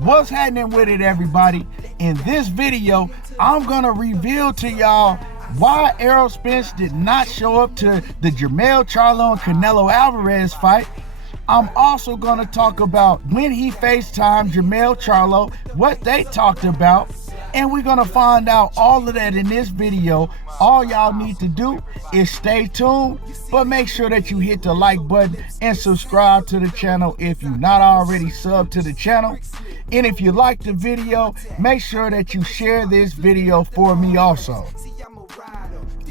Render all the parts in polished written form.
What's happening with it, everybody? In this video, I'm gonna reveal to y'all why Errol Spence did not show up to the Jermell Charlo and Canelo Alvarez fight. I'm also gonna talk about when he FaceTimed Jermell Charlo, what they talked about, and we're gonna find out all of that in this video. All y'all need to do is stay tuned, but make sure that you hit the like button and subscribe to the channel if you're not already subbed to the channel. And if you like the video, make sure that you share this video for me also.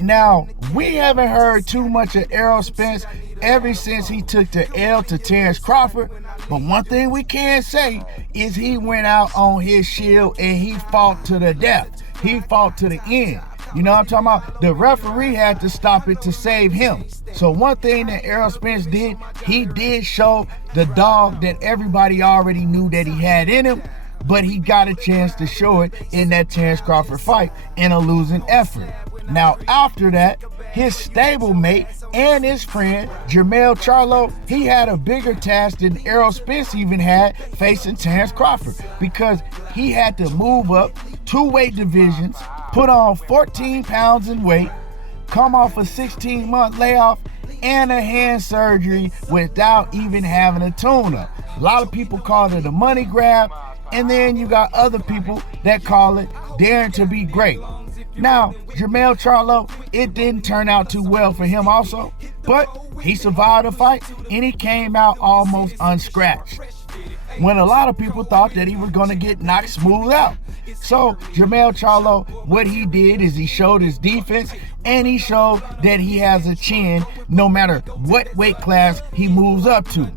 Now, we haven't heard too much of Errol Spence ever since he took the L to Terrence Crawford, but one thing we can say is he went out on his shield and he fought to the death. He fought to the end. You know what I'm talking about? The referee had to stop it to save him. So one thing that Errol Spence did, he did show the dog that everybody already knew that he had in him, but he got a chance to show it in that Terrence Crawford fight in a losing effort. Now, after that, his stablemate and his friend, Jermell Charlo, he had a bigger task than Errol Spence even had facing Terrence Crawford, because he had to move up 2 weight divisions, put on 14 pounds in weight, come off a 16-month layoff, and a hand surgery without even having a tune-up. A lot of people call it a money grab, and then you got other people that call it daring to be great. Now, Jermell Charlo, it didn't turn out too well for him also, but he survived the fight and he came out almost unscratched, when a lot of people thought that he was going to get knocked smooth out. So Jermell Charlo, what he did is he showed his defense and he showed that he has a chin no matter what weight class he moves up to.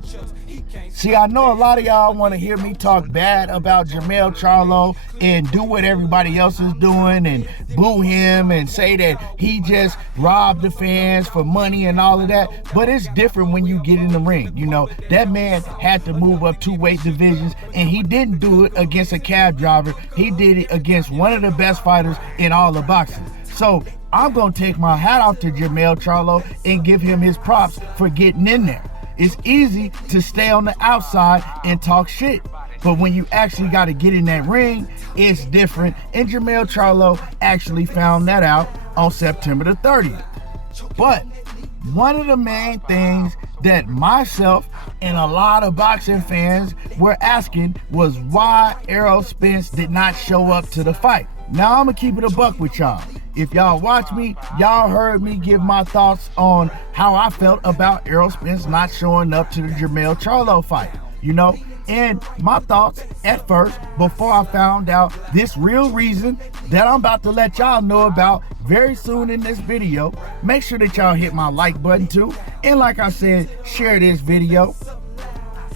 See, I know a lot of y'all want to hear me talk bad about Jermell Charlo and do what everybody else is doing and boo him and say that he just robbed the fans for money and all of that. But it's different when you get in the ring. You know, that man had to move up 2 weight divisions, and he didn't do it against a cab driver. He did it against one of the best fighters in all of boxing. So I'm going to take my hat off to Jermell Charlo and give him his props for getting in there. It's easy to stay on the outside and talk shit, but when you actually got to get in that ring, it's different. And Jermell Charlo actually found that out on September the 30th. But one of the main things that myself and a lot of boxing fans were asking was why Errol Spence did not show up to the fight. Now, I'm gonna keep it a buck with y'all. If y'all watch me, y'all heard me give my thoughts on how I felt about Errol Spence not showing up to the Jermell Charlo fight, you know? And my thoughts at first, before I found out this real reason that I'm about to let y'all know about very soon in this video, make sure that y'all hit my like button too. And like I said, share this video.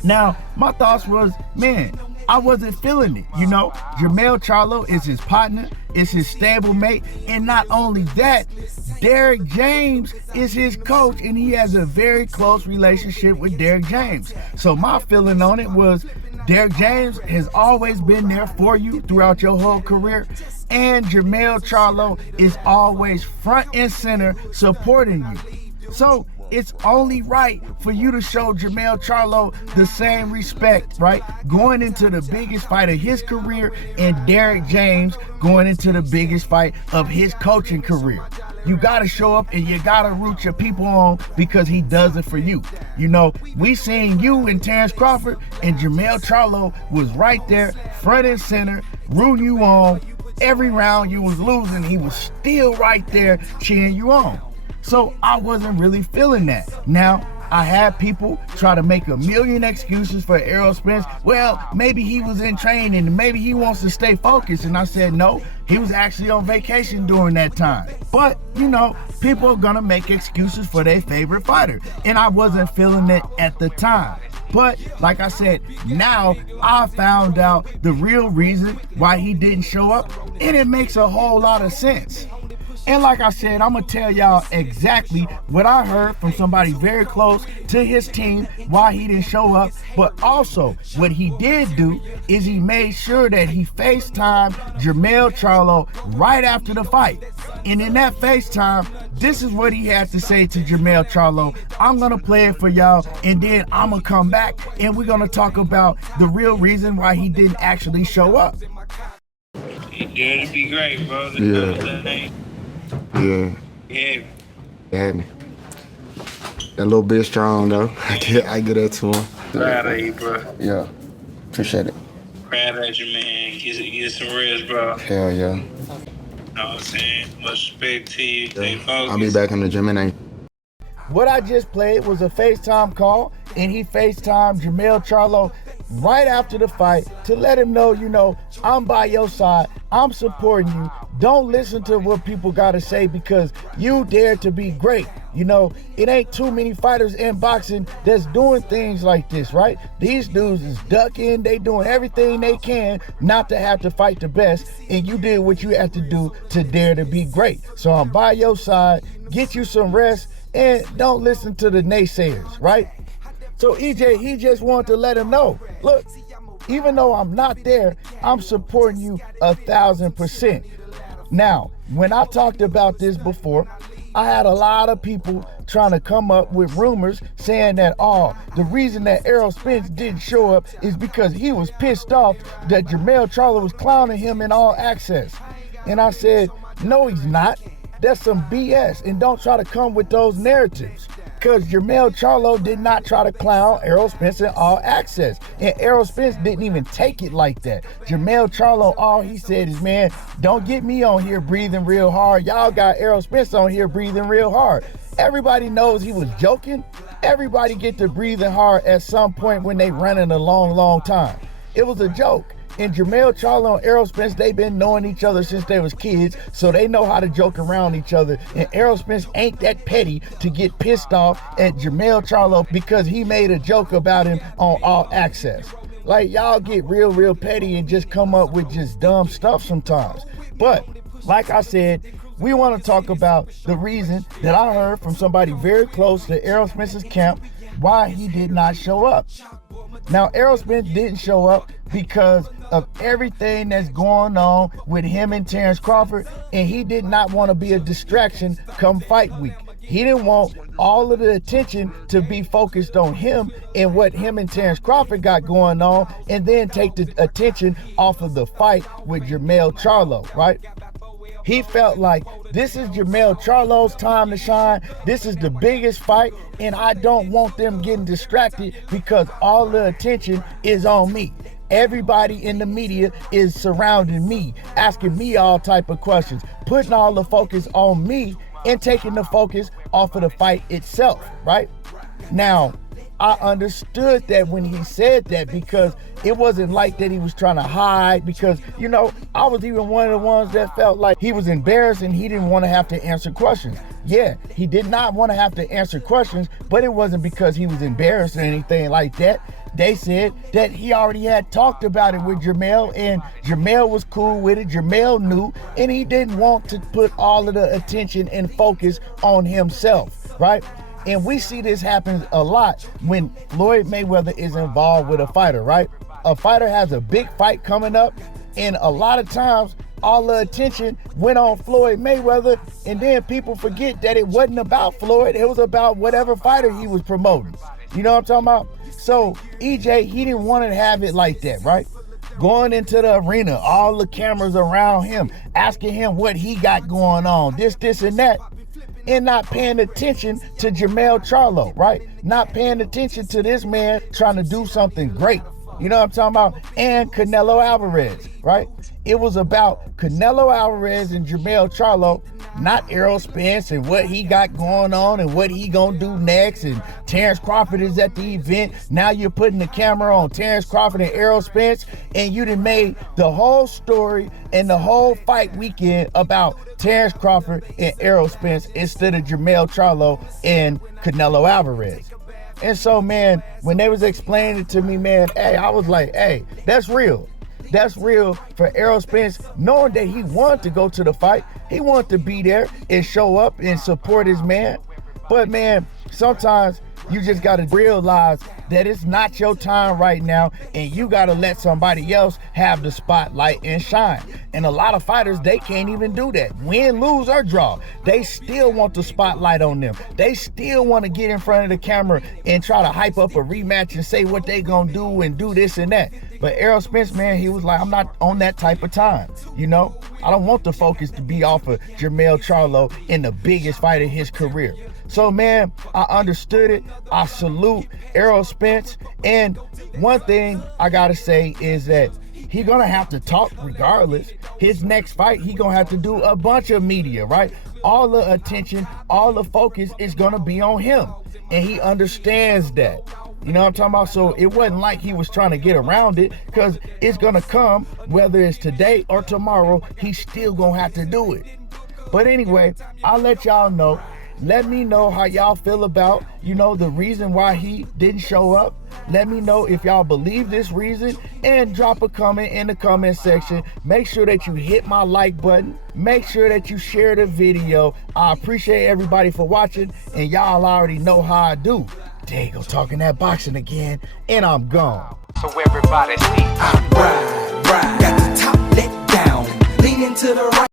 Now, my thoughts was, man, I wasn't feeling it, you know? Jermell Charlo is his partner, is his stablemate, and not only that, Derrick James is his coach, and he has a very close relationship with Derrick James. So my feeling on it was, Derrick James has always been there for you throughout your whole career, and Jermell Charlo is always front and center supporting you. So it's only right for you to show Jermell Charlo the same respect, right? Going into the biggest fight of his career, and Derrick James going into the biggest fight of his coaching career. You gotta show up and you gotta root your people on, because he does it for you. You know, we seen you in Terrence Crawford, and Jermell Charlo was right there, front and center, rooting you on. Every round you was losing, he was still right there cheering you on. So I wasn't really feeling that. Now, I had people try to make a million excuses for Errol Spence. Well, maybe he was in training and maybe he wants to stay focused. And I said, no, he was actually on vacation during that time. But, you know, people are gonna make excuses for their favorite fighter. And I wasn't feeling it at the time. But like I said, now I found out the real reason why he didn't show up, and it makes a whole lot of sense. And like I said, I'm gonna tell y'all exactly what I heard from somebody very close to his team, why he didn't show up. But also, what he did do is he made sure that he FaceTimed Jermell Charlo right after the fight. And in that FaceTime, this is what he had to say to Jermell Charlo. I'm gonna play it for y'all, and then I'm gonna come back and we're gonna talk about the real reason why he didn't actually show up. Yeah, it'd be great, bro. Yeah. Had me. That little bit strong though. I get up to him. Proud of you, bro. Yeah. Appreciate it. Proud of you, man. Get some rest, bro. Hell yeah. You know what I'm saying? Much respect to you. Stay focused. I'll be back in the gym and What I just played was a FaceTime call, and he FaceTimed Jermell Charlo right after the fight to let him know, you know, I'm by your side, I'm supporting you. Don't listen to what people gotta say because you dare to be great. You know, it ain't too many fighters in boxing that's doing things like this, right? These dudes is ducking, they doing everything they can not to have to fight the best, and you did what you had to do to dare to be great. So I'm by your side, get you some rest, and don't listen to the naysayers, right? So EJ, he just wanted to let him know, look, even though I'm not there, I'm supporting you 1,000%. Now, when I talked about this before, I had a lot of people trying to come up with rumors saying that, oh, the reason that Errol Spence didn't show up is because he was pissed off that Jermell Charlo was clowning him in All Access. And I said, no, he's not. That's some BS, and don't try to come with those narratives. Because Jermell Charlo did not try to clown Errol Spence in All Access. And Errol Spence didn't even take it like that. Jermell Charlo, all he said is, man, don't get me on here breathing real hard. Y'all got Errol Spence on here breathing real hard. Everybody knows he was joking. Everybody get to breathing hard at some point when they running a long time. It was a joke. And Jermell Charlo and Errol Spence, they've been knowing each other since they was kids, so they know how to joke around each other. And Errol Spence ain't that petty to get pissed off at Jermell Charlo because he made a joke about him on All Access. Like, y'all get real petty and just come up with just dumb stuff sometimes. But, like I said, we want to talk about the reason that I heard from somebody very close to Errol Spence's camp why he did not show up. Now, Errol Spence didn't show up because of everything that's going on with him and Terrence Crawford, and he did not want to be a distraction come fight week. He didn't want all of the attention to be focused on him and what him and Terrence Crawford got going on, and then take the attention off of the fight with Jermell Charlo, right? He felt like this is Jermell Charlo's time to shine. This is the biggest fight, and I don't want them getting distracted because all the attention is on me. Everybody in the media is surrounding me, asking me all type of questions, putting all the focus on me and taking the focus off of the fight itself, right? Now, I understood that when he said that because it wasn't like that he was trying to hide, because, you know, I was even one of the ones that felt like he was embarrassed and he didn't want to have to answer questions. Yeah, he did not want to have to answer questions, but it wasn't because he was embarrassed or anything like that. They said that he already had talked about it with Jermell, and Jermell was cool with it. Jermell knew, and he didn't want to put all of the attention and focus on himself, right? And we see this happen a lot when Floyd Mayweather is involved with a fighter, right? A fighter has a big fight coming up, and a lot of times all the attention went on Floyd Mayweather, and then people forget that it wasn't about Floyd, it was about whatever fighter he was promoting. You know what I'm talking about? So EJ, he didn't want to have it like that, right? Going into the arena, all the cameras around him, asking him what he got going on, this and that, and not paying attention to Jermell Charlo, right? Not paying attention to this man trying to do something great. You know what I'm talking about? And Canelo Alvarez, right? It was about Canelo Alvarez and Jermell Charlo, not Errol Spence and what he got going on and what he gonna do next. And Terrence Crawford is at the event. Now you're putting the camera on Terrence Crawford and Errol Spence, and you done made the whole story and the whole fight weekend about Terrence Crawford and Errol Spence instead of Jermell Charlo and Canelo Alvarez. And so, man, when they was explaining it to me, man, hey, I was like, hey, that's real. That's real for Errol Spence, knowing that he wanted to go to the fight. He wanted to be there and show up and support his man. But man, sometimes you just gotta realize that it's not your time right now, and you gotta let somebody else have the spotlight and shine. And a lot of fighters, they can't even do that. Win, lose, or draw, they still want the spotlight on them. They still want to get in front of the camera and try to hype up a rematch and say what they gonna do and do this and that. But Errol Spence, man, he was like, I'm not on that type of time. You know, I don't want the focus to be off of Jermell Charlo in the biggest fight of his career. So man, I understood it. I salute Errol Spence. And one thing I gotta say is that he gonna have to talk regardless. His next fight, he gonna have to do a bunch of media, right? All the attention, all the focus is gonna be on him. And he understands that. You know what I'm talking about? So it wasn't like he was trying to get around it, because it's gonna come, whether it's today or tomorrow, he's still gonna have to do it. But anyway, I'll let y'all know. Let me know how y'all feel about, the reason why he didn't show up. Let me know if y'all believe this reason, and drop a comment in the comment section. Make sure that you hit my like button. Make sure that you share the video. I appreciate everybody for watching, and y'all already know how I do. There you go, talking that boxing again, and I'm gone. So everybody see, I ride, got the top let down, leaning to the right.